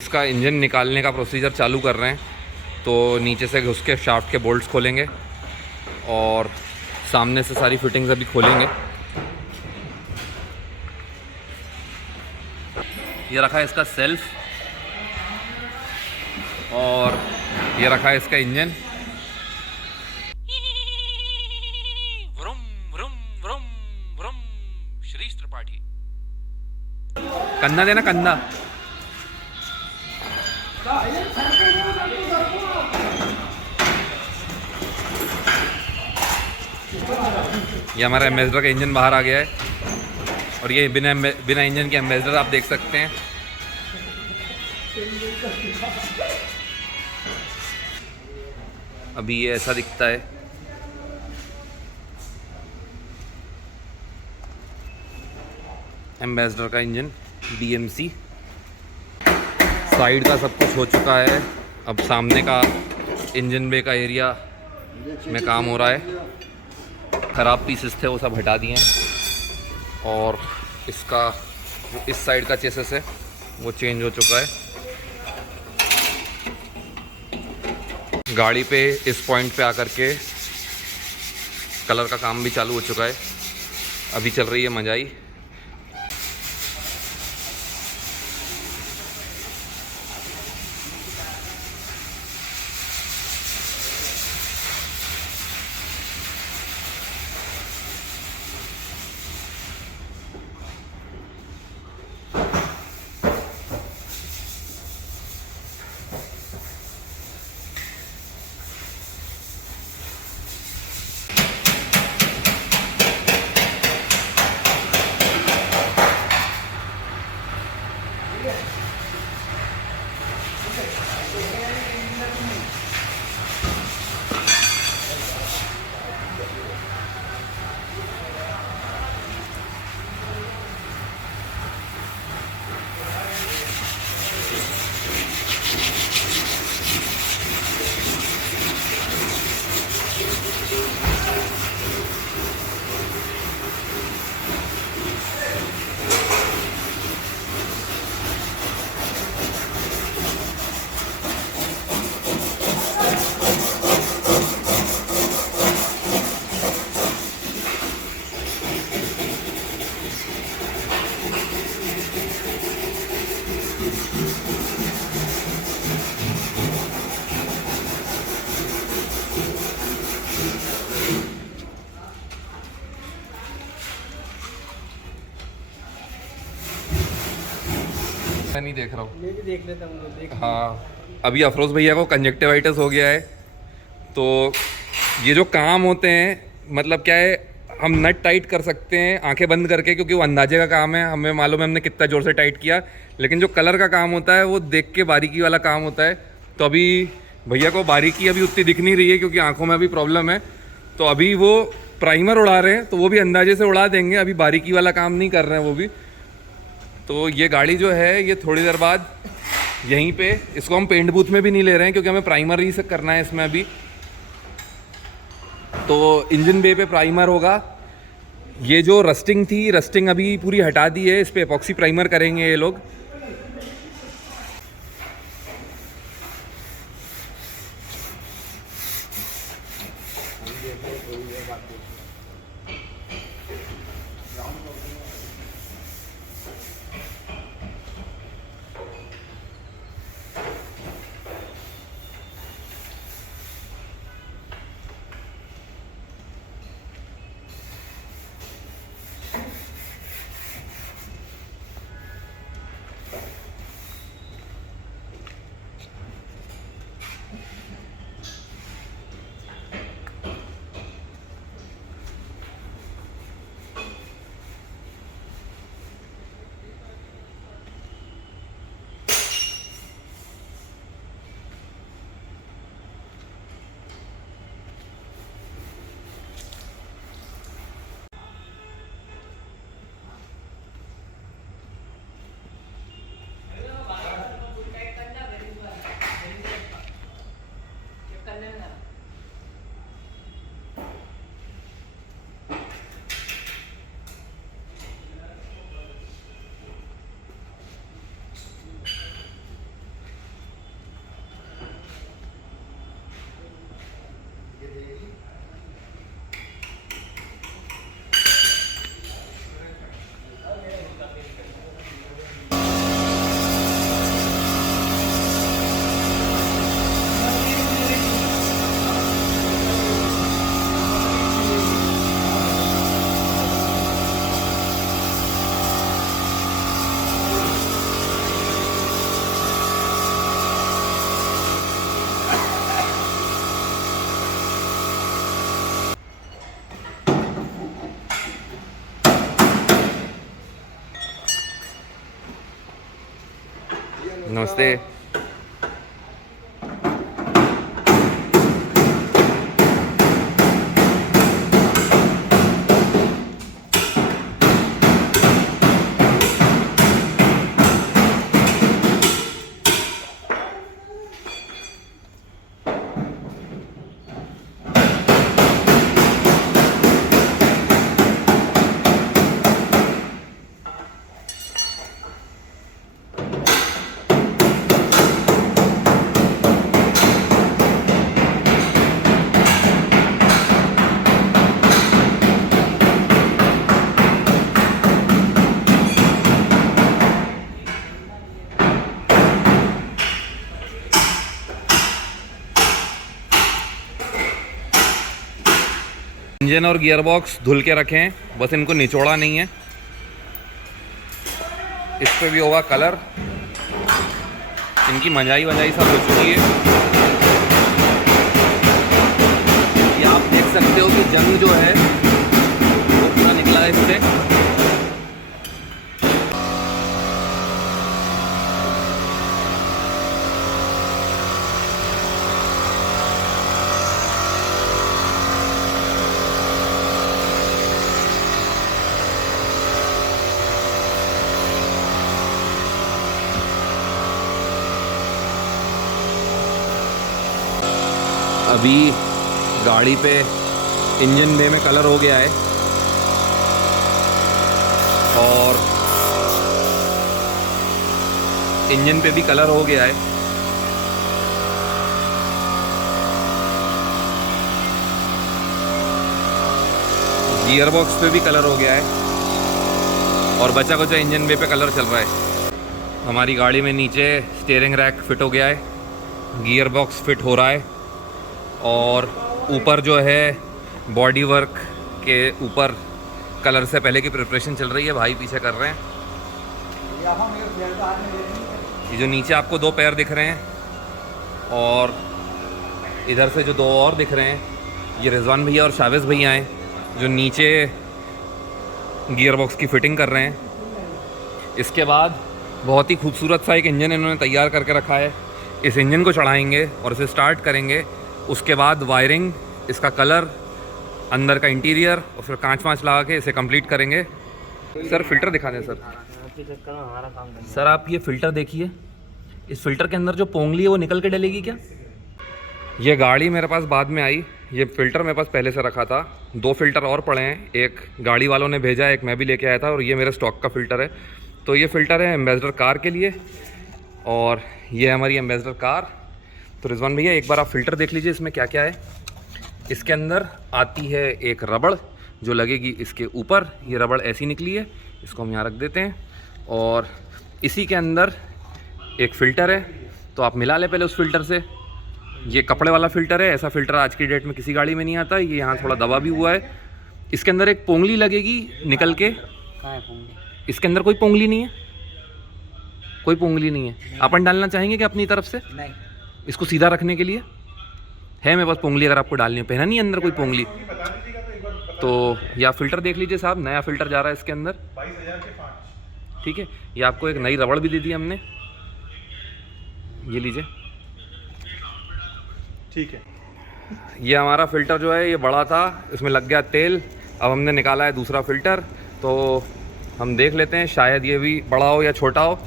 इसका इंजन निकालने का प्रोसीजर चालू कर रहे हैं। तो नीचे से घुस के शाफ्ट के बोल्ट्स खोलेंगे और सामने से सारी फिटिंग्स अभी खोलेंगे। ये रखा है इसका सेल्फ और ये रखा है इसका engine. Vroom vroom vroom vroom. Shrish Tripathi. कंधा देना, कंधा। ये हमारा एम्बेसडर का इंजन बाहर आ गया है और ये बिना इंजन के एम्बेसडर आप देख सकते हैं। अभी ये ऐसा दिखता है। एम्बेसडर का इंजन BMC। साइड का सब कुछ हो चुका है। अब सामने का इंजन बे का एरिया में काम हो रहा है। ख़राब पीसेस थे वो सब हटा दिए हैं और इसका इस साइड का चेसिस है वो चेंज हो चुका है। गाड़ी पे इस पॉइंट पे आकर के कलर का काम भी चालू हो चुका है। अभी चल रही है मजाई। मैं नहीं देख रहा हूँ। मैं भी देख लेता हूँ। हाँ, अभी अफरोज भैया को कंजक्टिवाइटिस हो गया है। तो ये जो काम होते हैं, मतलब क्या है, हम नट टाइट कर सकते हैं आंखें बंद करके, क्योंकि वो अंदाजे का काम है। हमें मालूम है हमने कितना ज़ोर से टाइट किया। लेकिन जो कलर का काम होता है वो देख के बारीकी वाला काम होता है। तो अभी भैया को बारीकी अभी उतनी दिख नहीं रही है क्योंकि आंखों में अभी प्रॉब्लम है। तो अभी वो प्राइमर उड़ा रहे हैं, तो वो भी अंदाजे से उड़ा देंगे। अभी बारीकी वाला काम नहीं कर रहे हैं वो भी। तो ये गाड़ी जो है ये थोड़ी देर बाद यहीं पे, इसको हम पेंट बूथ में भी नहीं ले रहे हैं क्योंकि हमें प्राइमर ही से करना है इसमें अभी। तो इंजन बे पे प्राइमर होगा। ये जो रस्टिंग थी, रस्टिंग अभी पूरी हटा दी है। इस पे एपॉक्सी प्राइमर करेंगे ये लोग। नमस्ते। इंजन और गियर बॉक्स धुल के रखे हैं, बस इनको निचोड़ा नहीं है। इस पे भी होगा कलर। इनकी मंजाई वंजाई सब हो चुकी है। ये आप देख सकते हो कि जंग जो है वो पूरा निकला है इससे। अभी गाड़ी पे इंजन बे में कलर हो गया है और इंजन पे भी कलर हो गया है। गियर बॉक्स पे भी कलर हो गया है और बचा कुचा इंजन बे पे कलर चल रहा है। हमारी गाड़ी में नीचे स्टीयरिंग रैक फिट हो गया है, गियर बॉक्स फिट हो रहा है और ऊपर जो है बॉडी वर्क के ऊपर कलर से पहले की प्रिपरेशन चल रही है। भाई पीछे कर रहे हैं। ये जो नीचे आपको दो पैर दिख रहे हैं और इधर से जो दो और दिख रहे हैं, ये रिजवान भैया और शावेज भैया हैं जो नीचे गियर बॉक्स की फिटिंग कर रहे हैं। इसके बाद बहुत ही खूबसूरत सा एक इंजन इन्होंने तैयार करके रखा है। इस इंजन को चढ़ाएंगे और इसे स्टार्ट करेंगे। उसके बाद वायरिंग, इसका कलर, अंदर का इंटीरियर और फिर कांच वाँच लगा के इसे कंप्लीट करेंगे। सर फ़िल्टर दिखा दें सर। सर आप ये फ़िल्टर देखिए, इस फ़िल्टर के अंदर जो पोंगली है वो निकल के डलेगी क्या? ये गाड़ी मेरे पास बाद में आई, ये फ़िल्टर मेरे पास पहले से रखा था। दो फ़िल्टर और पड़े हैं, एक गाड़ी वालों ने भेजा, एक मैं भी लेके आया था और ये मेरे स्टॉक का फ़िल्टर है। तो ये फ़िल्टर है एम्बेसडर कार के लिए और ये हमारी एम्बेसडर कार। तो रिजवान भैया एक बार आप फ़िल्टर देख लीजिए इसमें क्या क्या है। इसके अंदर आती है एक रबड़ जो लगेगी इसके ऊपर। ये रबड़ ऐसी निकली है, इसको हम यहाँ रख देते हैं। और इसी के अंदर एक फ़िल्टर है, तो आप मिला लें पहले उस फ़िल्टर से। ये कपड़े वाला फ़िल्टर है, ऐसा फ़िल्टर आज की डेट में किसी गाड़ी में नहीं आता। ये यहाँ थोड़ा दबा भी हुआ है। इसके अंदर एक पोंगली लगेगी निकल के। कहाँ है पोंगली? इसके अंदर कोई पोंगली नहीं है, कोई पोंगली नहीं है। अपन डालना चाहेंगे कि अपनी तरफ से नहीं, इसको सीधा रखने के लिए है मेरे पास पोंगली, अगर आपको डालनी हो। पहना नहीं अंदर कोई पोंगली तो या फ़िल्टर देख लीजिए साहब, नया फ़िल्टर जा रहा है इसके अंदर। 22,000 के 5। ठीक है, ये आपको एक नई रबड़ भी दे दी हमने, ये लीजिए। ठीक है, ये हमारा फ़िल्टर जो है ये बड़ा था, इसमें लग गया तेल। अब हमने निकाला है दूसरा फ़िल्टर, तो हम देख लेते हैं शायद ये भी बड़ा हो या छोटा हो,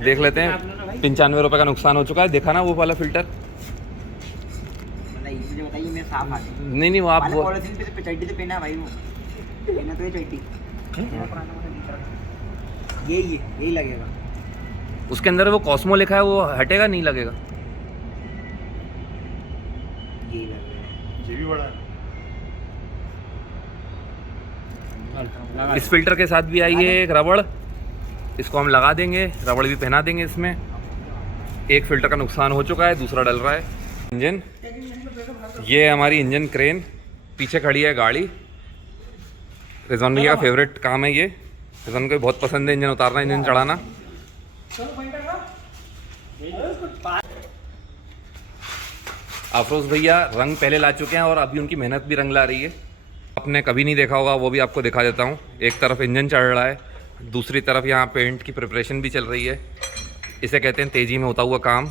देख लेते हैं। 95 रुपये का नुकसान हो चुका है। देखा ना वो वाला फ़िल्टर? मुझे बताइए, मैं साफ आती। नहीं वो आप वो पॉलिथीन पे चड्डी तो पहना भाई, वो पहना तो ये चड्डी यही लगेगा। उसके अंदर वो कॉस्मो लिखा है, वो हटेगा नहीं लगेगा? यही लगेगा। ये भी बड़ा है। इस फिल्टर के साथ भी आई है एक रबड़, इसको हम लगा देंगे, रबड़ भी पहना देंगे इसमें। एक फिल्टर का नुकसान हो चुका है, दूसरा डल रहा है। इंजन, ये है हमारी इंजन क्रेन, पीछे खड़ी है गाड़ी। रिजवान भैया का फेवरेट काम है ये, रिजवान को बहुत पसंद है इंजन उतारना, इंजन चढ़ाना। अफरोज भैया रंग पहले ला चुके हैं और अभी उनकी मेहनत भी रंग ला रही है। आपने कभी नहीं देखा होगा, वो भी आपको दिखा देता हूँ। एक तरफ इंजन चढ़ रहा है, दूसरी तरफ यहाँ पेंट की प्रिपरेशन भी चल रही है। इसे कहते हैं तेज़ी में होता हुआ काम।